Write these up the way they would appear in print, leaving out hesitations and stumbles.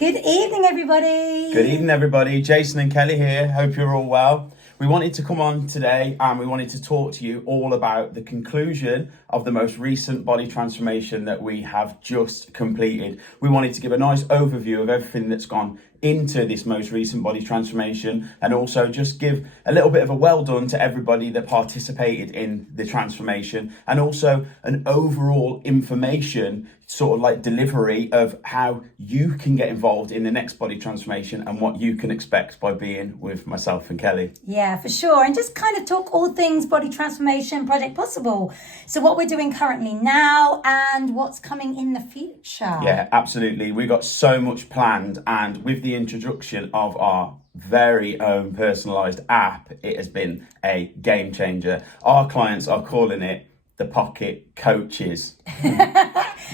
Good evening, everybody. Good evening, everybody. Jason and Kelly here. Hope you're all well. We wanted to come on today and we wanted to talk to you all about the conclusion of the most recent body transformation that we have just completed. We wanted to give a nice overview of everything that's gone into this most recent body transformation and also just give a little bit of a well done to everybody that participated in the transformation and also an overall information sort of like delivery of how you can get involved in the next body transformation and what you can expect by being with myself and Kelly. Yeah, for sure. And just kind of talk all things body transformation, Project Possible. So what we're doing currently now and what's coming in the future. Yeah, absolutely. We got so much planned, and with the introduction of our very own personalized app, it has been a game changer. Our clients are calling it the Pocket Coaches.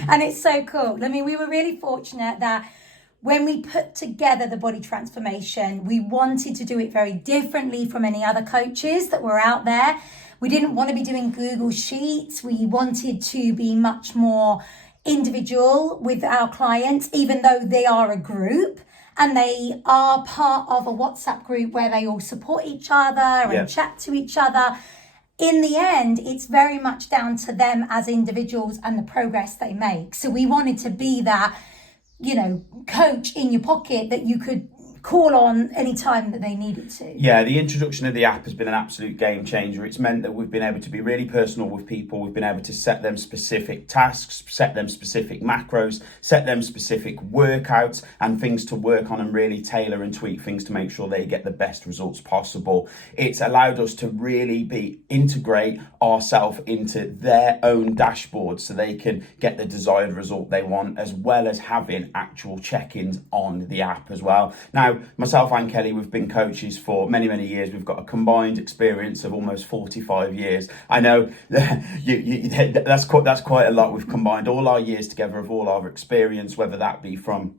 And it's so cool. I mean, we were really fortunate that when we put together the body transformation, we wanted to do it very differently from any other coaches that were out there. We didn't want to be doing Google Sheets. We wanted to be much more individual with our clients, even though they are a group and they are part of a WhatsApp group where they all support each other and chat to each other. In the end, it's very much down to them as individuals and the progress they make. So we wanted to be that, coach in your pocket that you could call on any time that they needed to. Yeah, the introduction of the app has been an absolute game changer. It's meant that we've been able to be really personal with people. We've been able to set them specific tasks, set them specific macros, set them specific workouts and things to work on and really tailor and tweak things to make sure they get the best results possible. It's allowed us to really integrate ourselves into their own dashboard so they can get the desired result they want, as well as having actual check-ins on the app as well. Now, myself and Kelly, we've been coaches for many, many years. We've got a combined experience of almost 45 years. I know that's quite a lot. We've combined all our years together of all our experience, whether that be from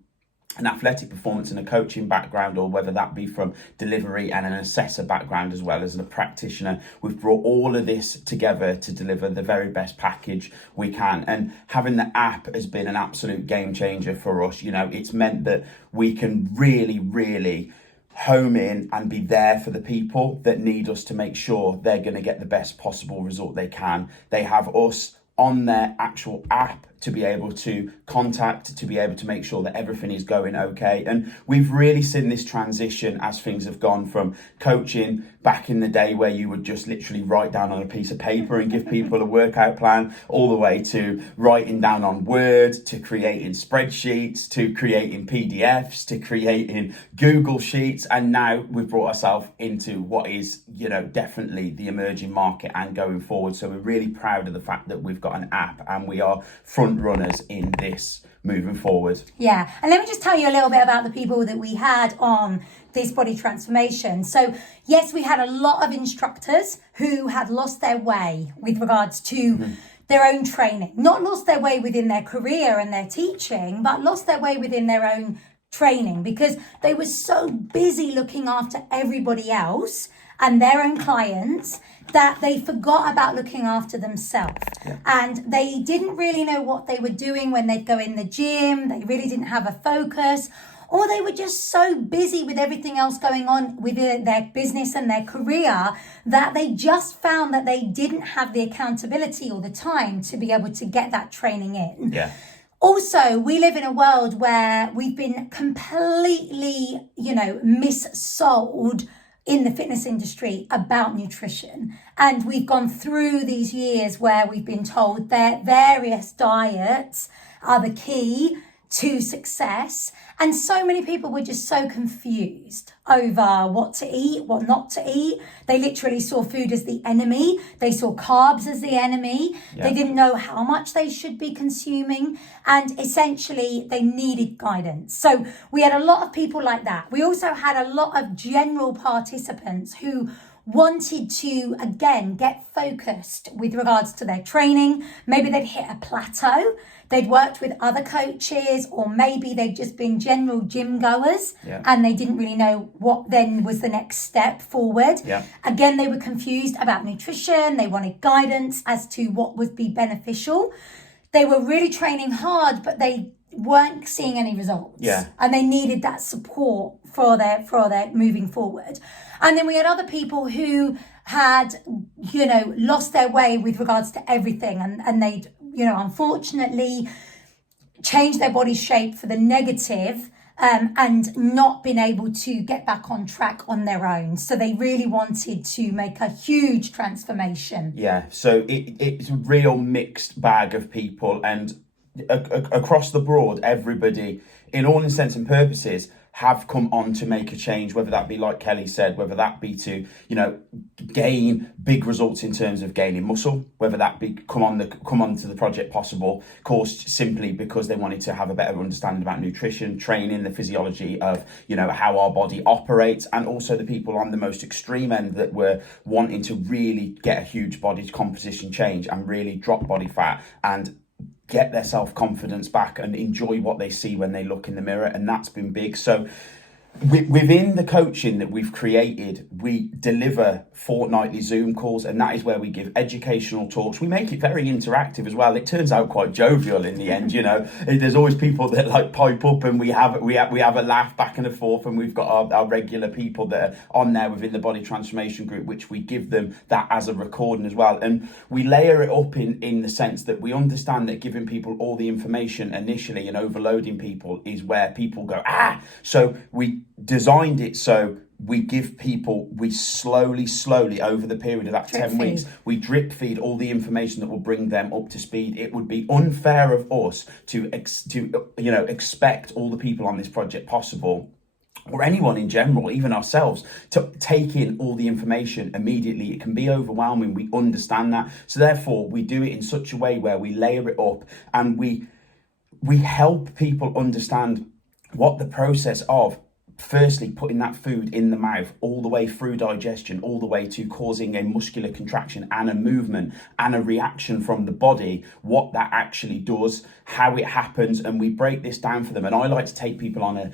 an athletic performance and a coaching background, or whether that be from delivery and an assessor background as well as a practitioner. We've brought all of this together to deliver the very best package we can. And having the app has been an absolute game changer for us. It's meant that we can really home in and be there for the people that need us to make sure they're going to get the best possible result they can. They have us on their actual app to be able to contact, to be able to make sure that everything is going okay. And we've really seen this transition as things have gone from coaching back in the day where you would just literally write down on a piece of paper and give people a workout plan, all the way to writing down on Word, to creating spreadsheets, to creating PDFs, to creating Google Sheets. And now we've brought ourselves into what is, definitely the emerging market and going forward. So we're really proud of the fact that we've got an app and we are front runners in this moving forward. Yeah, and let me just tell you a little bit about the people that we had on this body transformation. So yes, we had a lot of instructors who had lost their way with regards to their own training, not lost their way within their career and their teaching, but lost their way within their own training because they were so busy looking after everybody else and their own clients that they forgot about looking after themselves. Yeah. And they didn't really know what they were doing when they'd go in the gym. They really didn't have a focus, or they were just so busy with everything else going on within their business and their career that they just found that they didn't have the accountability or the time to be able to get that training in. Yeah. Also, we live in a world where we've been completely, missold in the fitness industry about nutrition. And we've gone through these years where we've been told that various diets are the key to success. And so many people were just so confused over what to eat, what not to eat. They literally saw food as the enemy. They saw carbs as the enemy. Yeah. They didn't know how much they should be consuming. And essentially, they needed guidance. So we had a lot of people like that. We also had a lot of general participants who wanted to, again, get focused with regards to their training. Maybe they'd hit a plateau. They'd worked with other coaches, or maybe they'd just been general gym goers and they didn't really know what then was the next step forward. Yeah. Again, they were confused about nutrition. They wanted guidance as to what would be beneficial. They were really training hard, but they weren't seeing any results. Yeah. And they needed that support for their moving forward. And then we had other people who had, lost their way with regards to everything, and they'd, unfortunately changed their body shape for the negative, and not been able to get back on track on their own. So they really wanted to make a huge transformation. Yeah, so it's a real mixed bag of people, and across the board, everybody, in all intents and purposes, have come on to make a change, whether that be, like Kelly said, whether that be to, gain big results in terms of gaining muscle, whether that be come on to the Project Possible course simply because they wanted to have a better understanding about nutrition, training, the physiology of, how our body operates, and also the people on the most extreme end that were wanting to really get a huge body composition change and really drop body fat and get their self-confidence back and enjoy what they see when they look in the mirror. And that's been big. So within the coaching that we've created, we deliver fortnightly Zoom calls, and that is where we give educational talks. We make it very interactive as well. It turns out quite jovial in the end. There's always people that like pipe up, and we have a laugh back and forth, and we've got our regular people that are on there within the Body Transformation Group, which we give them that as a recording as well. And we layer it up in the sense that we understand that giving people all the information initially and overloading people is where people go, so we designed it so we give people, we slowly over the period of that 10 weeks, we drip feed all the information that will bring them up to speed. It would be unfair of us to expect all the people on this Project Possible, or anyone in general, even ourselves, to take in all the information immediately. It can be overwhelming. We understand that. So therefore, we do it in such a way where we layer it up, and we help people understand what the process of firstly putting that food in the mouth, all the way through digestion, all the way to causing a muscular contraction and a movement and a reaction from the body, what that actually does, how it happens. And we break this down for them. And I like to take people on an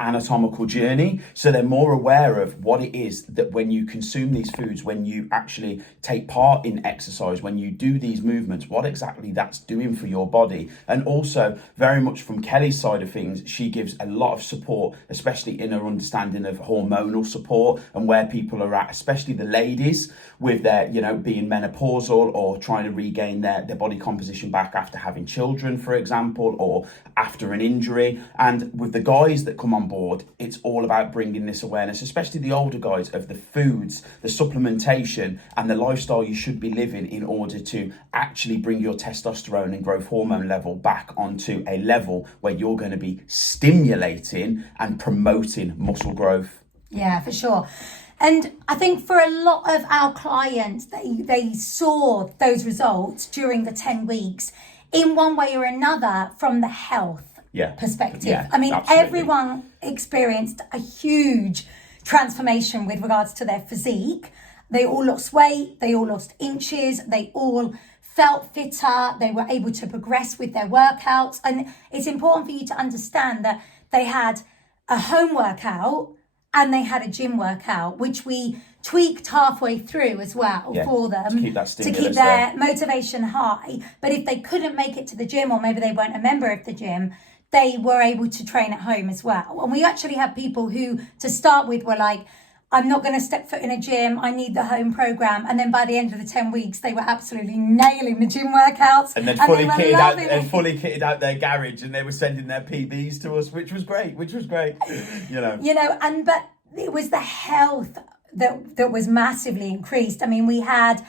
anatomical journey, so they're more aware of what it is that when you consume these foods, when you actually take part in exercise, when you do these movements, what exactly that's doing for your body. And also, very much from Kelly's side of things, she gives a lot of support, especially in her understanding of hormonal support and where people are at, especially the ladies with their, being menopausal or trying to regain their body composition back after having children, for example, or after an injury. And with the guys that come on board, it's all about bringing this awareness, especially the older guys, of the foods, the supplementation and the lifestyle you should be living in order to actually bring your testosterone and growth hormone level back onto a level where you're going to be stimulating and promoting muscle growth. Yeah, for sure. And I think for a lot of our clients, they saw those results during the 10 weeks in one way or another from the health perspective. Yeah, I mean, absolutely. Everyone experienced a huge transformation with regards to their physique. They all lost weight, they all lost inches, they all felt fitter, they were able to progress with their workouts. And it's important for you to understand that they had a home workout and they had a gym workout, which we tweaked halfway through as well for them to keep their motivation high. But if they couldn't make it to the gym, or maybe they weren't a member of the gym, they were able to train at home as well. And we actually had people who, to start with, were like, I'm not going to step foot in a gym. I need the home program. And then by the end of the 10 weeks, they were absolutely nailing the gym workouts. And then fully kitted out their garage, and they were sending their PBs to us, which was great. But it was the health that was massively increased. I mean, we had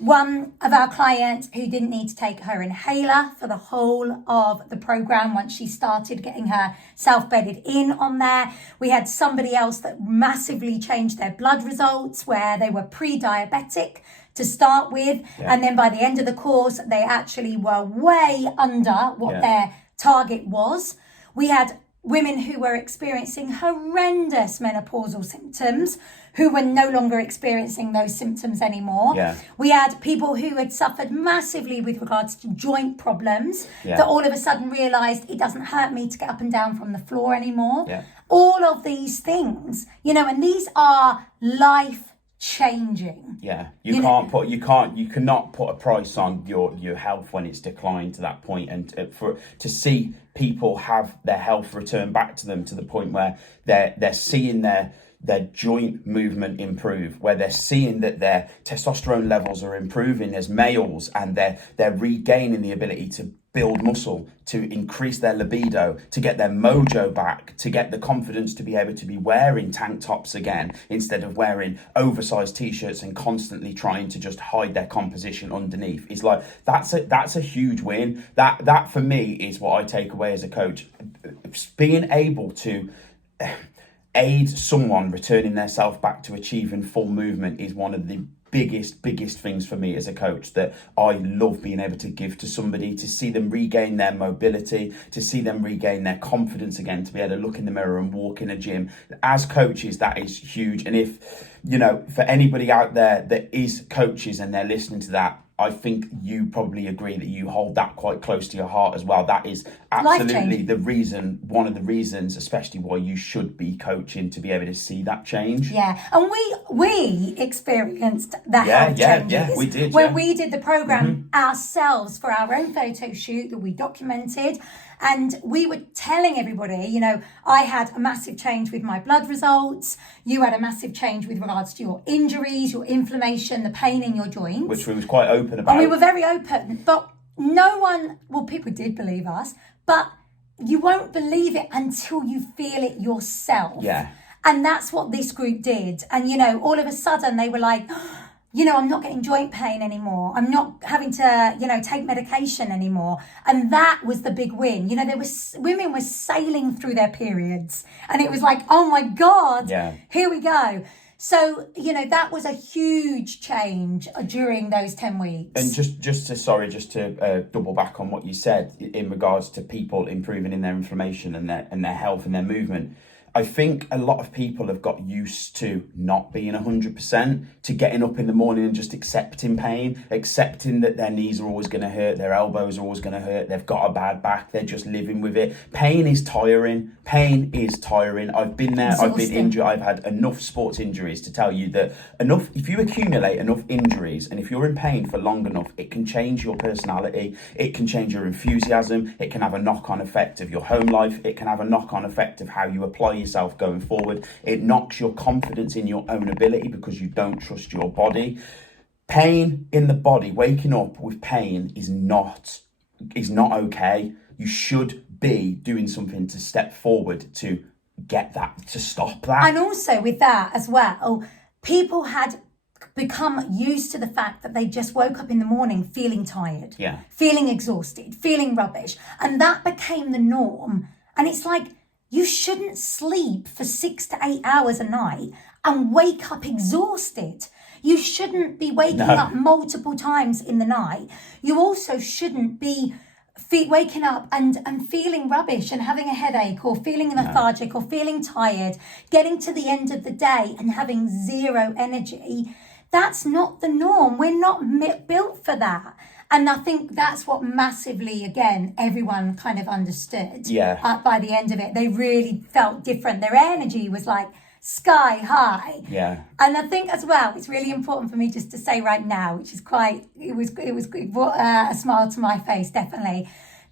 one of our clients who didn't need to take her inhaler for the whole of the program once she started getting her self-bedded in on there. We had somebody else that massively changed their blood results, where they were pre-diabetic to start with. Yeah. And then by the end of the course, they actually were way under what their target was. We had women who were experiencing horrendous menopausal symptoms who were no longer experiencing those symptoms anymore. Yeah. We had people who had suffered massively with regards to joint problems that all of a sudden realised, it doesn't hurt me to get up and down from the floor anymore. Yeah. All of these things, and these are life changing. Yeah, you cannot put a price on your health when it's declined to that point, and to see people have their health return back to them to the point where they're seeing their joint movement improve, where they're seeing that their testosterone levels are improving as males, and they're regaining the ability to build muscle, to increase their libido, to get their mojo back, to get the confidence to be able to be wearing tank tops again instead of wearing oversized t-shirts and constantly trying to just hide their composition underneath. It's like that's a huge win. That for me is what I take away as a coach. Being able to aid someone returning their self back to achieving full movement is one of the biggest things for me as a coach that I love being able to give to somebody, to see them regain their mobility, to see them regain their confidence again, to be able to look in the mirror and walk in a gym. As coaches, that is huge. And if, for anybody out there that is coaches and they're listening to that, I think you probably agree that you hold that quite close to your heart as well. That is absolutely one of the reasons, especially why you should be coaching, to be able to see that change. Yeah, and we experienced the health changes. Yeah, we did. When we did the program ourselves for our own photo shoot that we documented, and we were telling everybody, I had a massive change with my blood results. You had a massive change with regards to your injuries, your inflammation, the pain in your joints. Which we was quite open about. And we were very open, but people did believe us, but you won't believe it until you feel it yourself. Yeah. And that's what this group did. And, all of a sudden they were like, I'm not getting joint pain anymore. I'm not having to, take medication anymore. And that was the big win. Women were sailing through their periods, and it was like, oh my God, here we go. So, that was a huge change during those 10 weeks. And just to double back on what you said in regards to people improving in their inflammation and their health and their movement. I think a lot of people have got used to not being 100%, to getting up in the morning and just accepting pain, accepting that their knees are always going to hurt, their elbows are always going to hurt, they've got a bad back, they're just living with it. Pain is tiring. I've been there, I've been injured, I've had enough sports injuries to tell you that if you accumulate enough injuries and if you're in pain for long enough, it can change your personality, it can change your enthusiasm, it can have a knock-on effect of your home life, it can have a knock-on effect of how you apply yourself going forward. It knocks your confidence in your own ability because you don't trust your body. Pain in the body, waking up with pain is not okay. You should be doing something to step forward to get that, to stop that. And also with that as well, people had become used to the fact that they just woke up in the morning feeling tired, feeling exhausted, feeling rubbish. And that became the norm. And it's like, you shouldn't sleep for 6 to 8 hours a night and wake up exhausted. You shouldn't be waking up multiple times in the night. You also shouldn't be waking up and feeling rubbish and having a headache or feeling lethargic or feeling tired, getting to the end of the day and having zero energy. That's not the norm. We're not built for that. And I think that's what massively, again, everyone kind of understood. By the end of it, they really felt different. Their energy was like sky high. Yeah. And I think as well, it's really important for me just to say right now, which is it brought a smile to my face, definitely,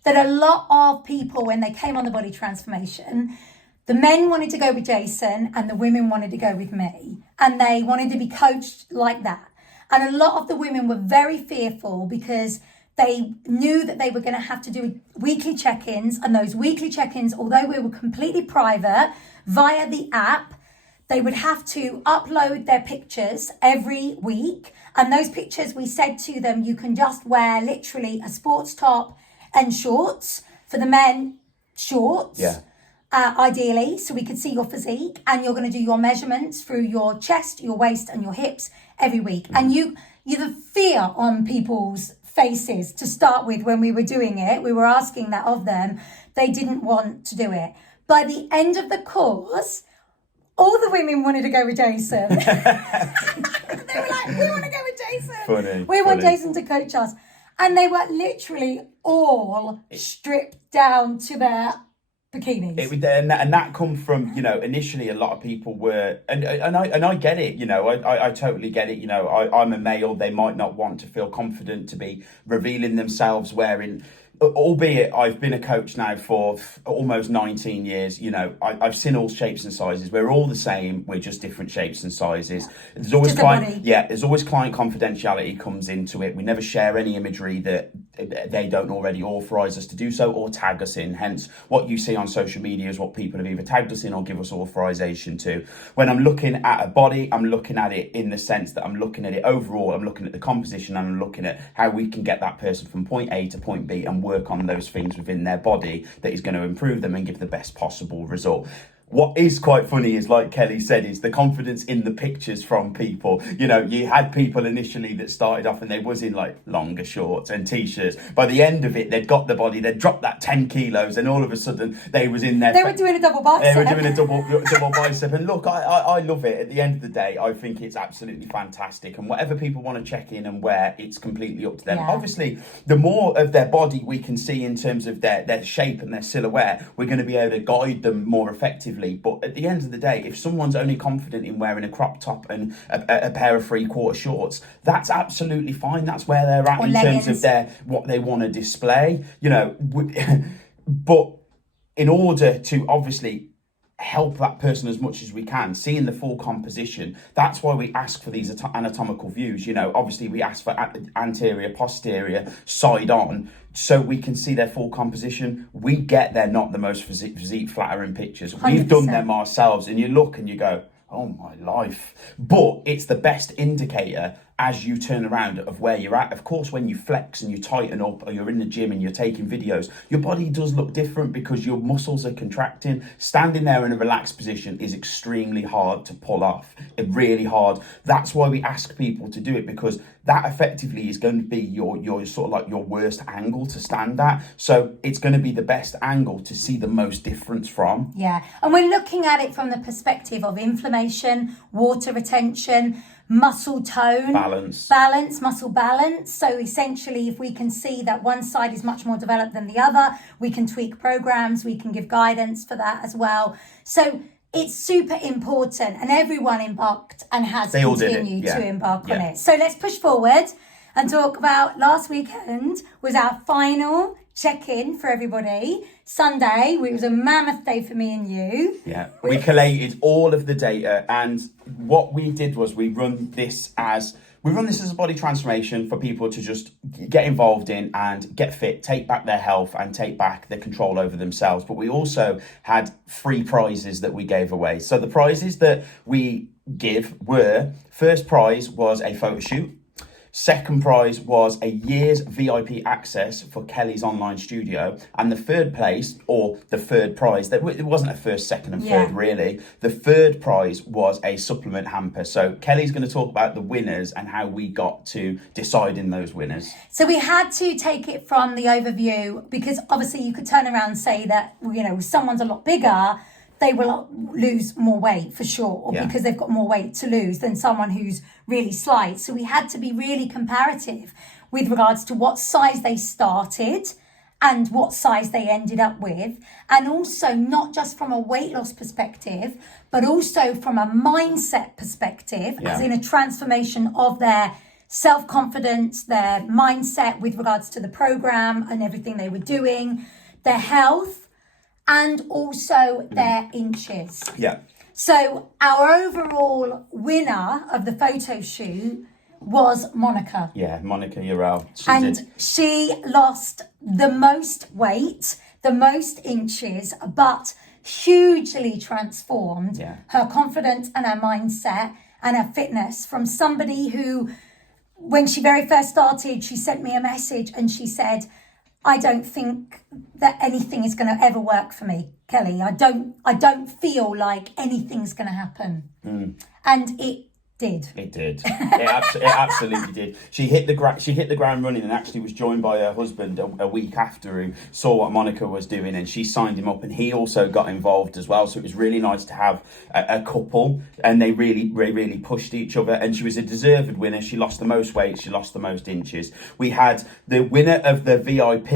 that a lot of people, when they came on the body transformation, the men wanted to go with Jason and the women wanted to go with me. And they wanted to be coached like that. And a lot of the women were very fearful because they knew that they were going to have to do weekly check-ins. And those weekly check-ins, although we were completely private via the app, they would have to upload their pictures every week. And those pictures, we said to them, you can just wear literally a sports top and shorts. For the men, shorts. Ideally, so we could see your physique, and you're going to do your measurements through your chest, your waist and your hips every week. And the fear on people's faces to start with when we were doing it, we were asking that of them, they didn't want to do it. By the end of the course, all the women wanted to go with Jason. They were like, we want to go with Jason. We want Jason to coach us. And they were literally all stripped down to their bikinis. And that come from, you know, initially a lot of people were, and I get it, you know, I totally get it, you know, I'm a male, they might not want to feel confident to be revealing themselves wearing, albeit I've been a coach now for almost 19 years, you know, I've seen all shapes and sizes. We're all the same. We're just different shapes and sizes. There's always there's always client confidentiality comes into it. We never share any imagery that they don't already authorize us to do so or tag us in. Hence, what you see on social media is what people have either tagged us in or give us authorization to. When I'm looking at a body, I'm looking at it in the sense that I'm looking at it overall. I'm looking at the composition and I'm looking at how we can get that person from point A to point B and work on those things within their body that is going to improve them and give the best possible result. What is quite funny is, like Kelly said, is the confidence in the pictures from people. You know, you had people initially that started off and they was in like longer shorts and t-shirts. By the end of it, they'd got the body, they'd dropped that 10 kilos and all of a sudden they was in there. They were doing a double bicep. They were doing a double bicep. And look, I love it. At the end of the day, I think it's absolutely fantastic. And whatever people want to check in and wear, it's completely up to them. Yeah. Obviously, the more of their body we can see in terms of their shape and their silhouette, we're going to be able to guide them more effectively. But at the end of the day, if someone's only confident in wearing a crop top and a pair of 3/4 shorts, that's absolutely fine. That's where they're at or in leggings. terms of what they want to display. You know, but in order to obviously help that person as much as we can, seeing the full composition, that's why we ask for these anatomical views. You know, obviously we ask for anterior, posterior, side on, so we can see their full composition. We get they're not the most physique flattering pictures. 100%. We've done them ourselves, and you look and you go, oh my life. But it's the best indicator as you turn around of where you're at. Of course, when you flex and you tighten up or you're in the gym and you're taking videos, your body does look different because your muscles are contracting. Standing there in a relaxed position is extremely hard to pull off. It's really hard. That's why we ask people to do it, because that effectively is going to be your sort of like your worst angle to stand at. So it's going to be the best angle to see the most difference from. Yeah, and we're looking at it from the perspective of inflammation, water retention, muscle tone, muscle balance. So essentially, if we can see that one side is much more developed than the other, we can tweak programs, we can give guidance for that as well. So it's super important, and everyone embarked and has continued to embark on it. So let's push forward and talk about last weekend was our final check-in for everybody. Sunday, it was a mammoth day for me and you. Yeah, we collated all of the data, and what we did was we run this as a body transformation for people to just get involved in and get fit, take back their health and take back the control over themselves. But we also had 3 prizes that we gave away. So the prizes that we give were, first prize was a photo shoot. Second prize was a year's VIP access for Kelly's online studio. And the third place, or the third prize, it wasn't a first, second and third really. The third prize was a supplement hamper. So Kelly's going to talk about the winners and how we got to deciding those winners. So we had to take it from the overview, because obviously you could turn around and say that, you know, someone's a lot bigger, they will lose more weight for sure, because they've got more weight to lose than someone who's really slight. So we had to be really comparative with regards to what size they started and what size they ended up with. And also not just from a weight loss perspective, but also from a mindset perspective, as in a transformation of their self-confidence, their mindset with regards to the program and everything they were doing, their health, and also their inches. Yeah. So our overall winner of the photo shoot was Monica. Yeah, Monica Urel. She lost the most weight, the most inches, but hugely transformed her confidence and her mindset and her fitness from somebody who, when she very first started, she sent me a message and she said, I don't think that anything is going to ever work for me, Kelly. I don't feel like anything's going to happen. And Did. It did. It absolutely did. She hit the ground running, and actually was joined by her husband a week after, who saw what Monica was doing, and she signed him up, and he also got involved as well. So it was really nice to have a couple, and they really pushed each other. And she was a deserved winner. She lost the most weight. She lost the most inches. We had the winner of the VIP,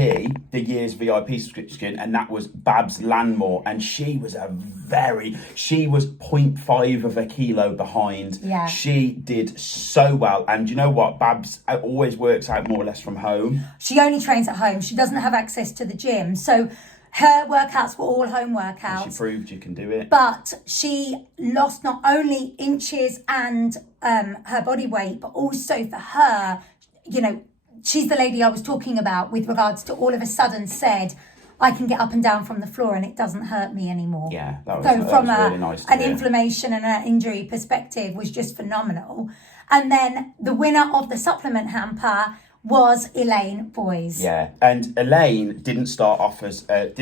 the year's VIP subscription, and that was Babs Landmore, and she was 0.5 of a kilo behind. Yeah. She did so well. And you know what? Babs always works out more or less from home. She only trains at home. She doesn't have access to the gym. So her workouts were all home workouts. And she proved you can do it. But she lost not only inches and her body weight, but also for her, you know, she's the lady I was talking about with regards to all of a sudden said, I can get up and down from the floor and it doesn't hurt me anymore. Yeah, that was really nice to an hear. Inflammation and an injury perspective was just phenomenal. And then the winner of the supplement hamper was Elaine Boys. Yeah, and Elaine didn't start off as a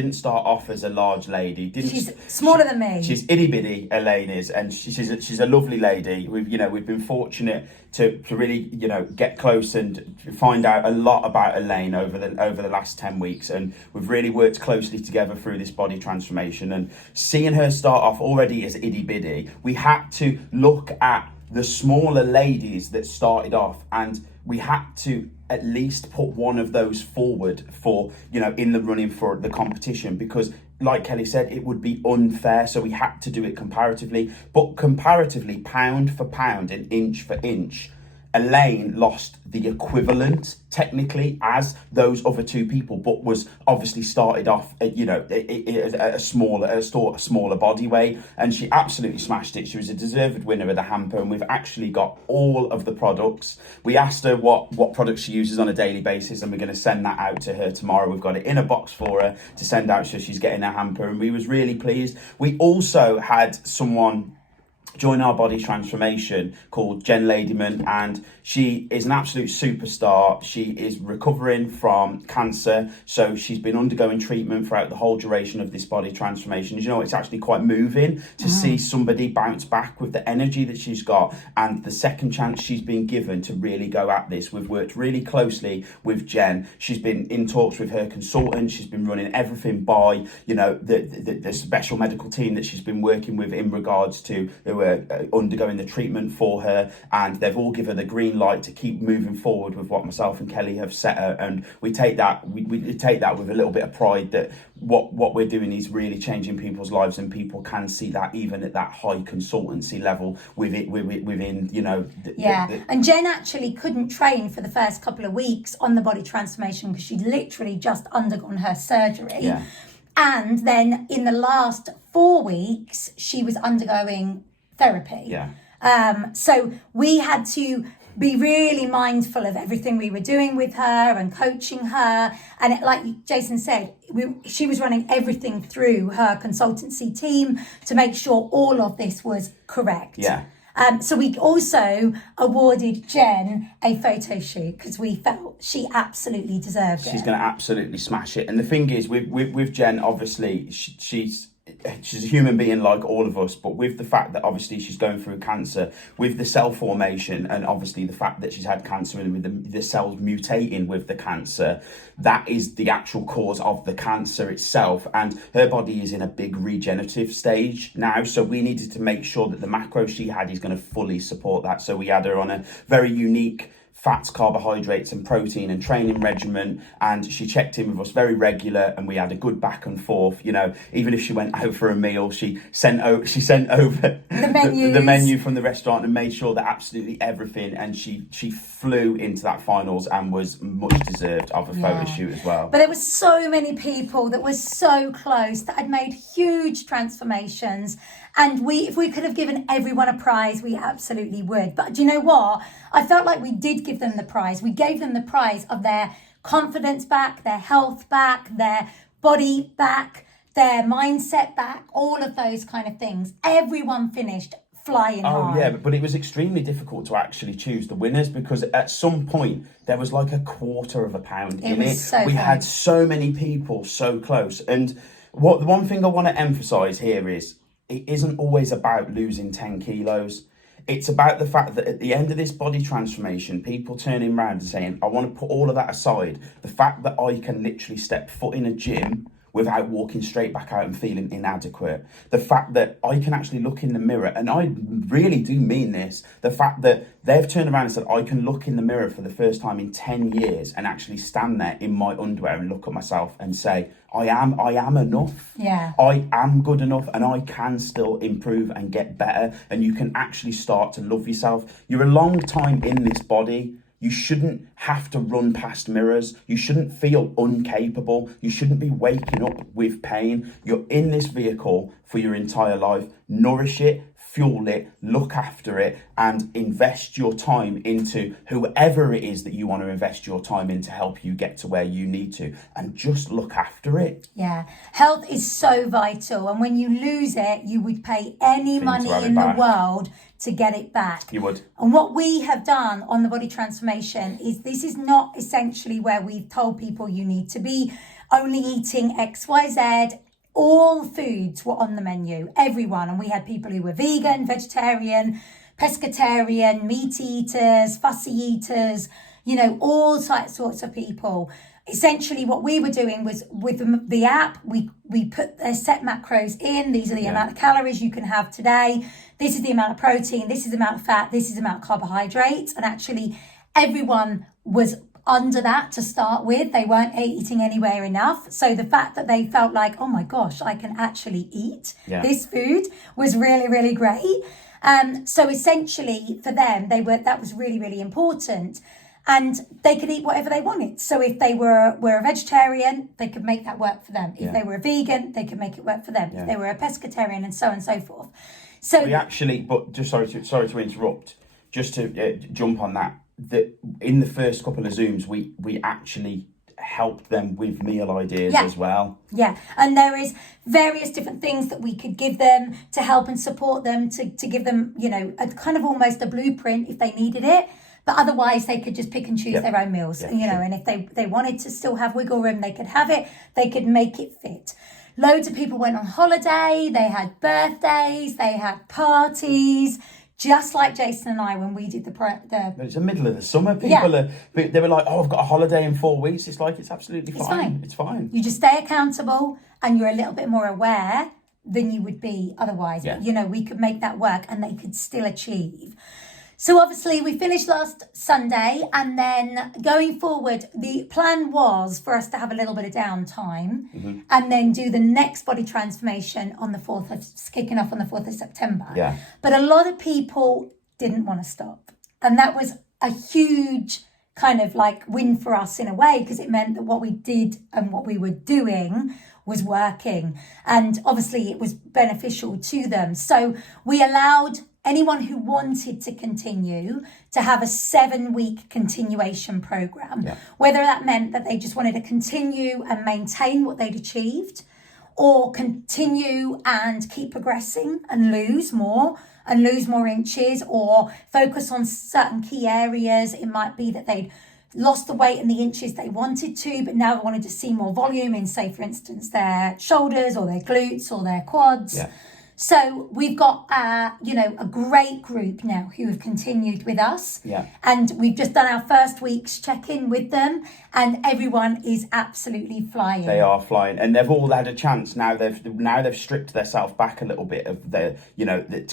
large lady. She's smaller than me. She's itty bitty. Elaine is, and she's a lovely lady. We've been fortunate to really get close and find out a lot about Elaine over the last 10 weeks, and we've really worked closely together through this body transformation. And seeing her start off already as itty bitty, we had to look at the smaller ladies that started off, and we had to at least put one of those forward for, in the running for the competition, because like Kelly said, it would be unfair. So we had to do it comparatively, but comparatively, pound for pound and inch for inch, Elaine lost the equivalent technically as those other two people, but was obviously started off at a smaller body weight, and she absolutely smashed it. She was a deserved winner of the hamper, and we've actually got all of the products. We asked her what products she uses on a daily basis, and we're going to send that out to her tomorrow. We've got it in a box for her to send out, so she's getting a hamper, and we was really pleased. We also had someone join our body transformation called Jen Ladyman, and she is an absolute superstar. She is recovering from cancer, so she's been undergoing treatment throughout the whole duration of this body transformation. It's actually quite moving to see somebody bounce back with the energy that she's got and the second chance she's been given to really go at this. We've worked really closely with Jen. She's been in talks with her consultant. She's been running everything by the special medical team that she's been working with in regards to who are undergoing the treatment for her, and they've all given her the green light to keep moving forward with what myself and Kelly have set her. And we take that we take that with a little bit of pride, that what we're doing is really changing people's lives, and people can see that even at that high consultancy level within and Jen actually couldn't train for the first couple of weeks on the body transformation because she'd literally just undergone her surgery. And then in the last 4 weeks she was undergoing therapy. So we had to be really mindful of everything we were doing with her and coaching her. And like Jason said, she was running everything through her consultancy team to make sure all of this was correct. So we also awarded Jen a photo shoot because we felt she absolutely deserved it. She's going to absolutely smash it. And the thing is, with Jen, obviously, she's a human being like all of us, but with the fact that obviously she's going through cancer, with the cell formation, and obviously the fact that she's had cancer and with the cells mutating with the cancer, that is the actual cause of the cancer itself. And her body is in a big regenerative stage now, so we needed to make sure that the macro she had is going to fully support that. So we had her on a very unique fats, carbohydrates and protein and training regimen, and she checked in with us very regular, and we had a good back and forth. Even if she went out for a meal, she sent over the menu from the restaurant and made sure that absolutely everything, and she flew into that finals and was much deserved of a photo shoot as well. But there were so many people that were so close that had made huge transformations, and if we could have given everyone a prize, we absolutely would. But do you know what? I felt like we did give them the prize. We gave them the prize of their confidence back, their health back, their body back, their mindset back, all of those kind of things. Everyone finished flying high. Oh yeah, but it was extremely difficult to actually choose the winners, because at some point there was like a quarter of a pound in it. So we had so many people so close. And the one thing I want to emphasize here is, it isn't always about losing 10 kilos. it's about the fact that at the end of this body transformation, people turning around and saying, I want to put all of that aside. The fact that I can literally step foot in a gym without walking straight back out and feeling inadequate. The fact that I can actually look in the mirror, and I really do mean this, the fact that they've turned around and said, I can look in the mirror for the first time in 10 years and actually stand there in my underwear and look at myself and say, I am enough. Yeah. I am good enough, and I can still improve and get better, and you can actually start to love yourself. You're a long time in this body. You shouldn't have to run past mirrors. You shouldn't feel incapable. You shouldn't be waking up with pain. You're in this vehicle for your entire life. Nourish it, fuel it, look after it, and invest your time into whoever it is that you want to invest your time in to help you get to where you need to. And just look after it. Yeah. Health is so vital. And when you lose it, you would pay any money in the world to get it back. You would. And what we have done on the body transformation is this is not essentially where we've told people you need to be only eating XYZ. All foods were on the menu, everyone. And we had people who were vegan, vegetarian, pescatarian, meat eaters, fussy eaters, all sorts of people. Essentially, what we were doing was with the app, we put set macros in. These are the amount of calories you can have today. This is the amount of protein. This is the amount of fat. This is the amount of carbohydrates. And actually, everyone was under that to start with. They weren't eating anywhere enough. So the fact that they felt like, oh my gosh, I can actually eat this food was really, really great. So essentially, for them, that was really, really important. And they could eat whatever they wanted. So if they were a vegetarian, they could make that work for them. If they were a vegan, they could make it work for them. If they were a pescatarian, and so on and so forth. So we actually, but just sorry to interrupt, just to jump on that. That in the first couple of Zooms, we actually helped them with meal ideas as well. Yeah, and there is various different things that we could give them to help and support them, to give them, a kind of almost a blueprint if they needed it. But otherwise, they could just pick and choose their own meals, and if they wanted to still have wiggle room, they could have it, they could make it fit. Loads of people went on holiday, they had birthdays, they had parties, just like Jason and I when we did But it's the middle of the summer. They were like, oh, I've got a holiday in 4 weeks. It's like, it's absolutely fine. It's fine. You just stay accountable and you're a little bit more aware than you would be otherwise. Yeah. But, we could make that work and they could still achieve. So obviously we finished last Sunday, and then going forward, the plan was for us to have a little bit of downtime and then do the next body transformation on the 4th, kicking off on the 4th of September. Yeah. But a lot of people didn't want to stop. And that was a huge kind of like win for us in a way, because it meant that what we did and what we were doing was working. And obviously it was beneficial to them. So we allowed anyone who wanted to continue to have a 7-week continuation program, whether that meant that they just wanted to continue and maintain what they'd achieved, or continue and keep progressing and lose more inches, or focus on certain key areas. It might be that they'd lost the weight and the inches they wanted to, but now they wanted to see more volume in, say, for instance, their shoulders or their glutes or their quads. Yeah. So we've got, a great group now who have continued with us. Yeah. And we've just done our first week's check-in with them, and everyone is absolutely flying. They are flying, and they've all had a chance. Now they've stripped themselves back a little bit of the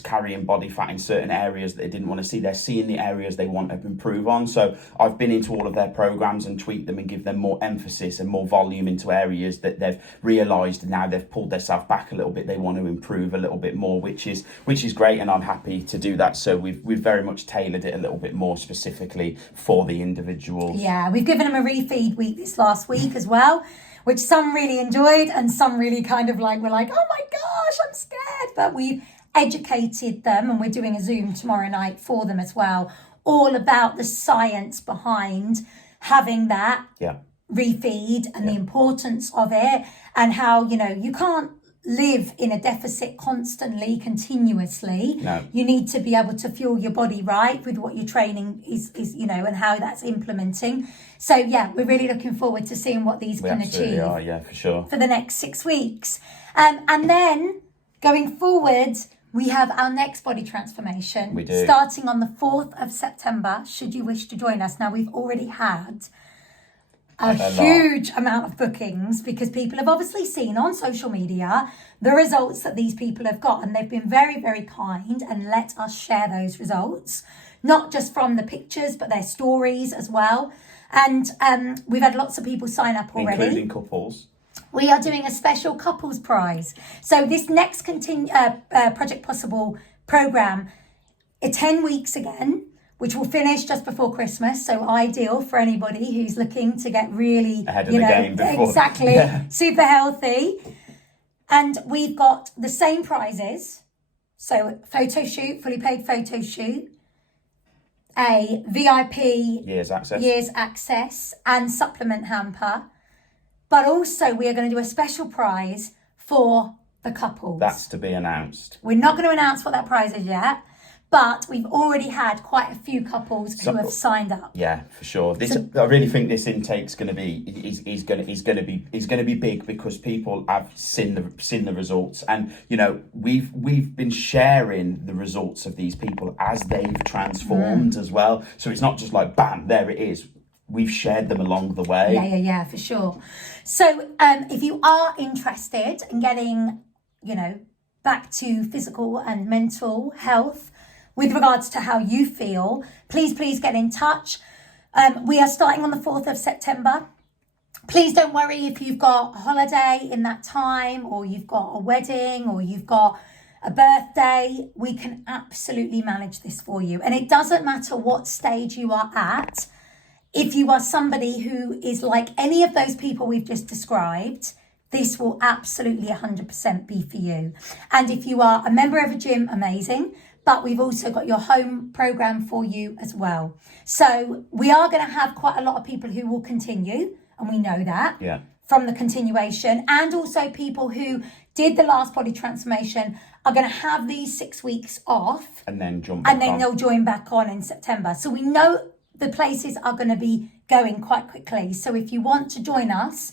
carrying body fat in certain areas that they didn't want to see. They're seeing the areas they want to improve on. So I've been into all of their programs and tweaked them and give them more emphasis and more volume into areas that they've realised now they've pulled themselves back a little bit. They want to improve a little bit more, which is great, and I'm happy to do that. So we've very much tailored it a little bit more specifically for the individuals. Yeah, we've given them a refeed week this last week as well, which some really enjoyed and some really kind of like were like, oh my gosh, I'm scared. But we've educated them, and we're doing a Zoom tomorrow night for them as well, all about the science behind having that refeed and the importance of it, and how you can't live in a deficit constantly, continuously. No. You need to be able to fuel your body right with what your training is and how that's implementing. So yeah, we're really looking forward to seeing what these can achieve. Are, yeah, for sure. For the next 6 weeks. And then going forward, we have our next body transformation. We do. Starting on the 4th of September, should you wish to join us. Now, we've already had a huge amount of bookings because people have obviously seen on social media the results that these people have got, and they've been very, very kind and let us share those results, not just from the pictures but their stories as well. And we've had lots of people sign up already, including couples. We are doing a special couples prize. So this next Project Possible program, 10 weeks again, which will finish just before Christmas. So ideal for anybody who's looking to get really ahead of the game before. Exactly, super healthy. And we've got the same prizes. So photo shoot, fully paid photo shoot, a VIP years access and supplement hamper. But also we are going to do a special prize for the couples. That's to be announced. We're not going to announce what that prize is yet, but we've already had quite a few couples who have signed up. Yeah, for sure. I really think this intake's going to be is going to be big because people have seen the results, and you know we've been sharing the results of these people as they've transformed as well. So it's not just like bam, there it is. We've shared them along the way. Yeah, for sure. So if you are interested in getting, back to physical and mental health with regards to how you feel, please get in touch. We are starting on the 4th of September. Please don't worry if you've got a holiday in that time, or you've got a wedding, or you've got a birthday. We can absolutely manage this for you. And it doesn't matter what stage you are at. If you are somebody who is like any of those people we've just described, this will absolutely 100% be for you. And if you are a member of a gym, amazing. But we've also got your home program for you as well. So we are going to have quite a lot of people who will continue, and we know that from the continuation. And also people who did the last body transformation are going to have these 6 weeks off. And then jump back on. And then they'll join back on in September. So we know the places are going to be going quite quickly. So if you want to join us,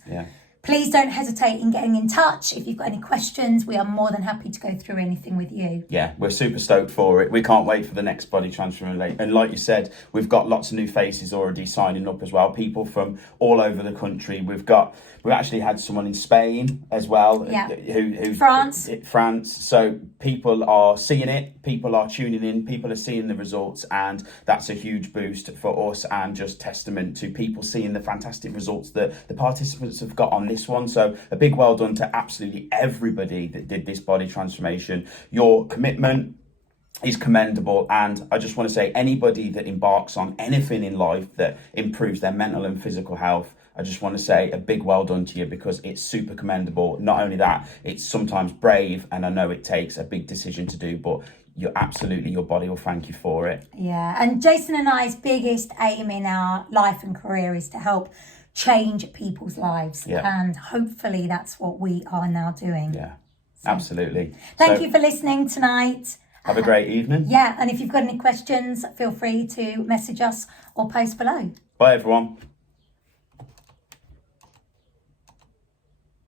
please don't hesitate in getting in touch. If you've got any questions, we are more than happy to go through anything with you. Yeah, we're super stoked for it. We can't wait for the next body transformation. And like you said, we've got lots of new faces already signing up as well. People from all over the country. We've actually had someone in Spain as well. Yeah. Who France. So people are seeing it. People are tuning in. People are seeing the results, and that's a huge boost for us and just testament to people seeing the fantastic results that the participants have got on this one. So a big well done to absolutely everybody that did this body transformation. Your commitment is commendable, and I just want to say anybody that embarks on anything in life that improves their mental and physical health, I just want to say a big well done to you, because it's super commendable. Not only that, it's sometimes brave, and I know it takes a big decision to do, but your body will thank you for it. Yeah, and Jason and I's biggest aim in our life and career is to help change people's lives. And hopefully that's what we are now doing. Yeah, so, absolutely. Thank you for listening tonight. Have a great evening. Yeah, and if you've got any questions, feel free to message us or post below. Bye, everyone.